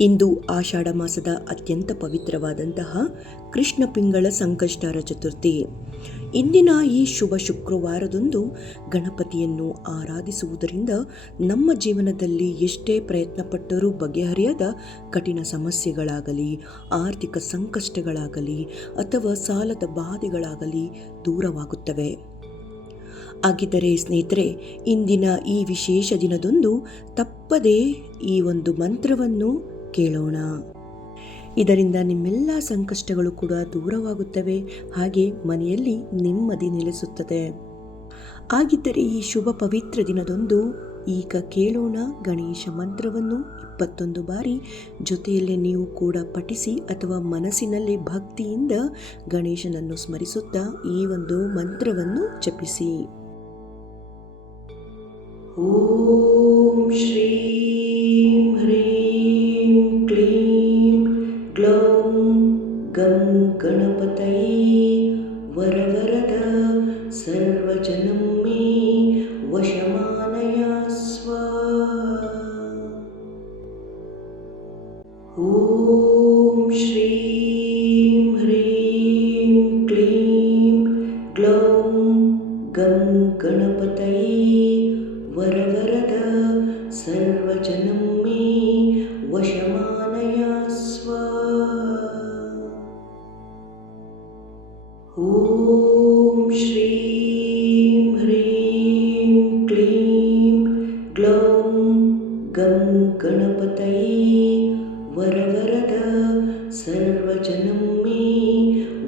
ಇಂದು ಆಷಾಢ ಮಾಸದ ಅತ್ಯಂತ ಪವಿತ್ರವಾದಂತಹ ಕೃಷ್ಣ ಪಿಂಗಳ ಸಂಕಷ್ಟಹರ ಚತುರ್ಥಿ. ಇಂದಿನ ಈ ಶುಭ ಶುಕ್ರವಾರದಂದು ಗಣಪತಿಯನ್ನು ಆರಾಧಿಸುವುದರಿಂದ ನಮ್ಮ ಜೀವನದಲ್ಲಿ ಎಷ್ಟೇ ಪ್ರಯತ್ನಪಟ್ಟರೂ ಬಗೆಹರಿಯದ ಕಠಿಣ ಸಮಸ್ಯೆಗಳಾಗಲಿ, ಆರ್ಥಿಕ ಸಂಕಷ್ಟಗಳಾಗಲಿ ಅಥವಾ ಸಾಲದ ಬಾಧೆಗಳಾಗಲಿ ದೂರವಾಗುತ್ತವೆ. ಹಾಗಿದ್ದರೆ ಸ್ನೇಹಿತರೆ, ಇಂದಿನ ಈ ವಿಶೇಷ ದಿನದಂದು ತಪ್ಪದೇ ಈ ಒಂದು ಮಂತ್ರವನ್ನು ಕೇಳೋಣ. ಇದರಿಂದ ನಿಮ್ಮೆಲ್ಲ ಸಂಕಷ್ಟಗಳು ಕೂಡ ದೂರವಾಗುತ್ತವೆ, ಹಾಗೆ ಮನೆಯಲ್ಲಿ ನೆಮ್ಮದಿ ನೆಲೆಸುತ್ತದೆ. ಹಾಗಿದ್ದರೆ ಈ ಶುಭ ಪವಿತ್ರ ದಿನದಂದು ಈಗ ಕೇಳೋಣ ಗಣೇಶ ಮಂತ್ರವನ್ನು 21 ಬಾರಿ ಜೊತೆಯಲ್ಲೇ ನೀವು ಕೂಡ ಪಠಿಸಿ ಅಥವಾ ಮನಸ್ಸಿನಲ್ಲಿ ಭಕ್ತಿಯಿಂದ ಗಣೇಶನನ್ನು ಸ್ಮರಿಸುತ್ತಾ ಈ ಒಂದು ಮಂತ್ರವನ್ನು ಜಪಿಸಿ. ಓಂ ಶ್ರೀಂ ಹ್ರೀಂ ಕ್ಲೀಂ ಗ್ಲೌಂ ಗಂ ಗಣಪತಯೇ ವರವರದ ಸರ್ವಜನಂ ಮೇ ವಶಮಾನಯ ಸ್ವಾಹಾ. ಓಂ ಶ್ರೀಂ ಹ್ರೀಂ ಕ್ಲೀಂ ಗ್ಲೌಂ ಗಂ ಗಣಪತಯೇ ವರವರದ ಸರ್ವಜನಂ ಮೇ ವಶಮಾನಯ ಸ್ವಾಹಾ. ಓಂ ಶ್ರೀಂ ಹ್ರೀಂ ಕ್ಲೀಂ ಗ್ಲೌಂ ಗಂ ಗಣಪತಯೇ ವರವರದ ಸರ್ವಜನಂ ಮೇ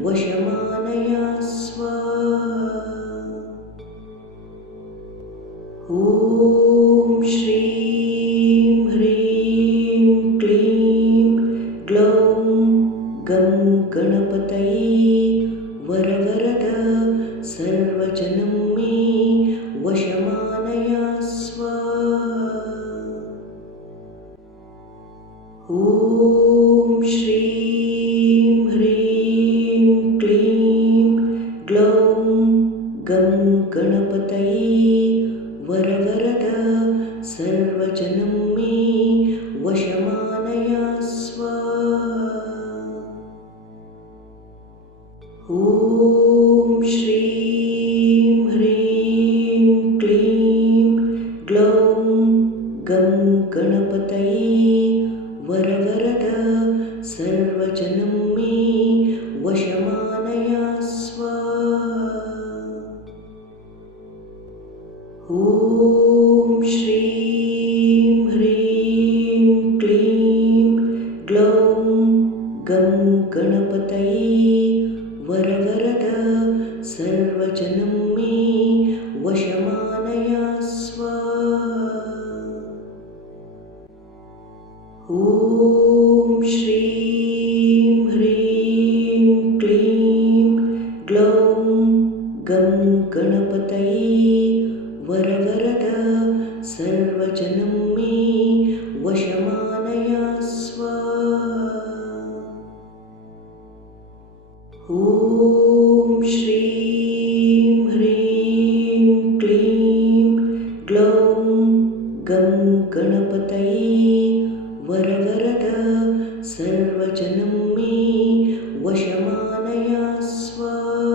ವಶಮಾನಯ ಸ್ವಾಹಾ. ಓಂ ಶ್ರೀಂ ಹ್ರೀಂ ಕ್ಲೀಂ ಗ್ಲೌಂ ಗಂ ಗಣಪತಯೇ ವರವರದ ಸರ್ವಜನಂ ಮೇ ವಶಮಾನಯ ಸ್ವಾಹಾ. ಓಂ ಶ್ರೀಂ ಹ್ರೀಂ ಕ್ಲೀಂ ಗ್ಲೌಂ ಗಂ ಗಣಪತಯೇ ವರವರದ ಸರ್ವಜನಂ ಮೇ ವಶಮಾನಯ ಸ್ವಾಹಾ. ಓಂ ಶ್ರೀಂ ಹ್ರೀಂ ಕ್ಲೀಂ ಗ್ಲೌಂ ಗಂ ಗಣಪತಯೇ ವರವರದ ಸರ್ವಜನಂ ಮೇ ವಶಮಾನಯ ಸ್ವಾಹಾ. ಓಂ ಶ್ರೀಂ ಹ್ರೀಂ ಕ್ಲೀಂ ಗ್ಲೌಂ ಗಂ ಗಣಪತಯೇ ವರವರದ ಸರ್ವಜನಂ ಮೇ ವಶಮಾನಯ ಸ್ವಾಹಾ. ಓಂ ಶ್ರೀಂ ಹ್ರೀಂ ಕ್ಲೀಂ ಗ್ಲೌಂ ಗಂ ಗಣಪತಯೇ ವರವರದ ಸರ್ವಜನಂ ಮೇ ವಶಮಾನಯ ಸ್ವಾಹಾ. ಓಂ ಶ್ರೀಂ ಹ್ರೀಂ ಕ್ಲೀಂ ಗ್ಲೌಂ ಗಂ ಗಣಪತಯೇ ವರವರದ ಸರ್ವಜನಂ ಮೇ ವಶಮಾನಯ ಸ್ವಾಹಾ.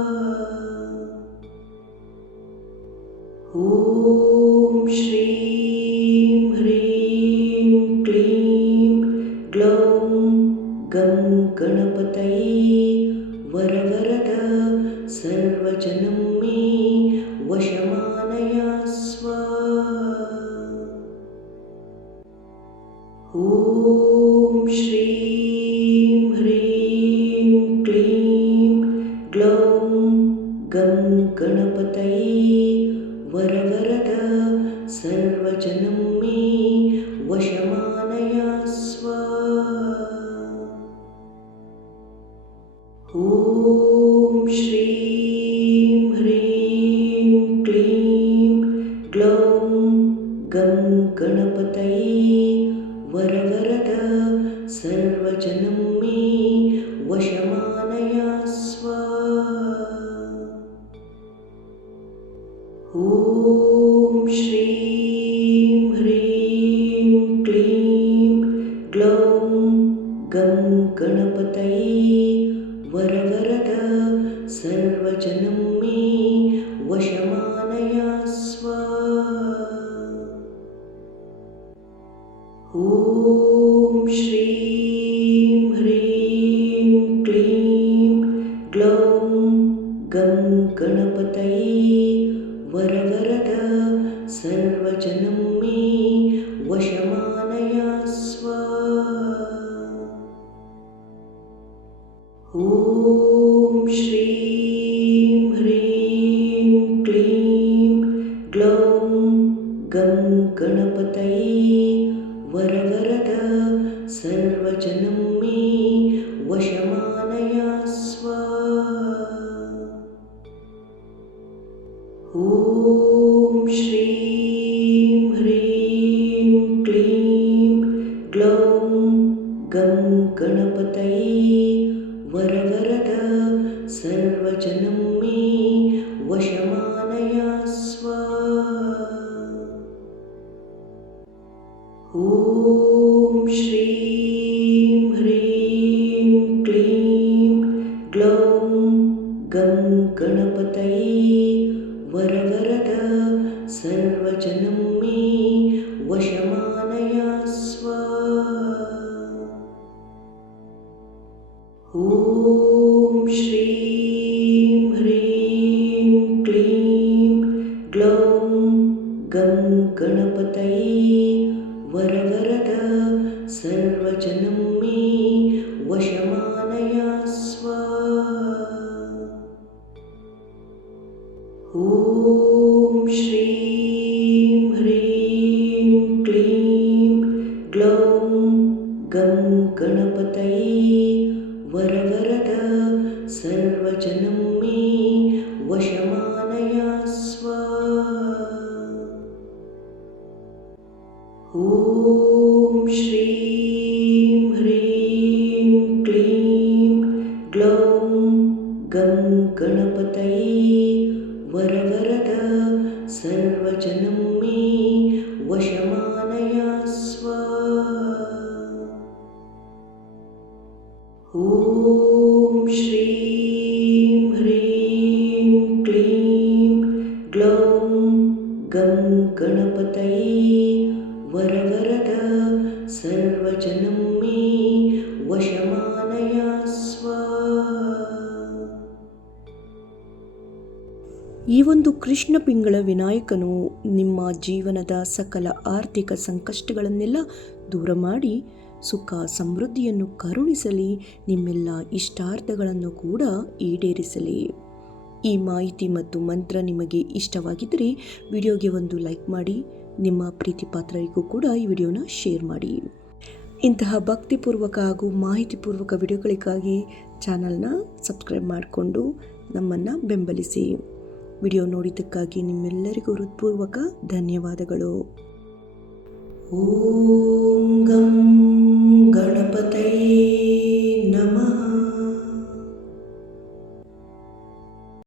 ಓಂ ಶ್ರೀಂ ಹ್ರೀಂ ಕ್ಲೀಂ ಗ್ಲೌಂ ಗಂ ಗಣಪತಯೇ ವರವರದ ಸರ್ವಜನಂ ಮೇ ವಶಮಾನಯ ಸ್ವಾಹಾ. ಓಂ ಶ್ರೀಂ ಹ್ರೀಂ ಕ್ಲೀಂ ಗ್ಲೌಂ ಗಂ ಗಣಪತಯೇ ವರವರದ ಸರ್ವಜನಂ ಮೇ ವಶಮಾನಯ ಸ್ವಾಹಾ. ಓಂ ಶ್ರೀಂ ಹ್ರೀಂ ಕ್ಲೀಂ ಗ್ಲೌಂ ಗಂ ಗಣಪತಯೇ ವರವರದ ಸರ್ವಜನಂ ಮೇ ವಶಮಾನಯ ಸ್ವಾಹಾ. ಓಂ ಶ್ರೀಂ ಹ್ರೀಂ ಕ್ಲೀಂ ಗ್ಲೌಂ गणपतये वरवरद सर्वजनं मे वशमानया स्वाहा। ॐ श्रीं ह्रीं क्लीं ग्लौं गं गणपतये वरवरद सर्वजनं मे वशमानया स्वाहा। ॐ श्रीं ह्रीं क्लीं ग्लौं गं गणपतये वरवरद सर्वजनं मे वशमानया स्वाहा। ॐ श्रीं ह्रीं क्लीं ग्लौं गं गणपतये वरवरद सर्वजनं मे वशमानया स्वाहा। ॐ श्रीं ह्रीं क्लीं ग्लौं गं गणपतये वरवरद सर्वजनं मे वशमानया स्वाहा। ॐ श्रीं ह्रीं क्लीं ग्लौं गं गणपतये वरवरद सर्वजनं मे वशमानया स्वाहा। ॐ श्रीं ह्रीं क्लीं ग्लौं गं गणपतये वरवरद सर्वजनं मे वशमानया स्वाहा। ॐ श्रीं ह्रीं क्लीं ग्लौं गं गणपतये वरवरद सर्वजनं मे वशमानया स्वाहा। ॐ श्रीं ह्रीं क्लीं ग्लौं गं गणपतये वरवरद सर्वजनं मे वशमानया स्वाहा। ಈ ಒಂದು ಕೃಷ್ಣ ಪಿಂಗಳ ವಿನಾಯಕನು ನಿಮ್ಮ ಜೀವನದ ಸಕಲ ಆರ್ಥಿಕ ಸಂಕಷ್ಟಗಳನ್ನೆಲ್ಲ ದೂರ ಮಾಡಿ ಸುಖ ಸಮೃದ್ಧಿಯನ್ನು ಕರುಣಿಸಲಿ, ನಿಮ್ಮೆಲ್ಲ ಇಷ್ಟಾರ್ಥಗಳನ್ನು ಕೂಡ ಈಡೇರಿಸಲಿ. ಈ ಮಾಹಿತಿ ಮತ್ತು ಮಂತ್ರ ನಿಮಗೆ ಇಷ್ಟವಾಗಿದ್ದರೆ ವಿಡಿಯೋಗೆ ಒಂದು ಲೈಕ್ ಮಾಡಿ, ನಿಮ್ಮ ಪ್ರೀತಿ ಪಾತ್ರರಿಗೂ ಕೂಡ ಈ ವಿಡಿಯೋನ ಶೇರ್ ಮಾಡಿ. ಇಂತಹ ಭಕ್ತಿಪೂರ್ವಕ ಹಾಗೂ ಮಾಹಿತಿಪೂರ್ವಕ ವಿಡಿಯೋಗಳಿಗಾಗಿ ಚಾನಲ್ನ ಸಬ್ಸ್ಕ್ರೈಬ್ ಮಾಡಿಕೊಂಡು ನಮ್ಮನ್ನು ಬೆಂಬಲಿಸಿ. ವಿಡಿಯೋ ನೋಡಿದ್ದಕ್ಕಾಗಿ ನಿಮ್ಮೆಲ್ಲರಿಗೂ ಹೃತ್ಪೂರ್ವಕ ಧನ್ಯವಾದಗಳು. ಓಂ ಗಂ ಗಣಪತಯೇ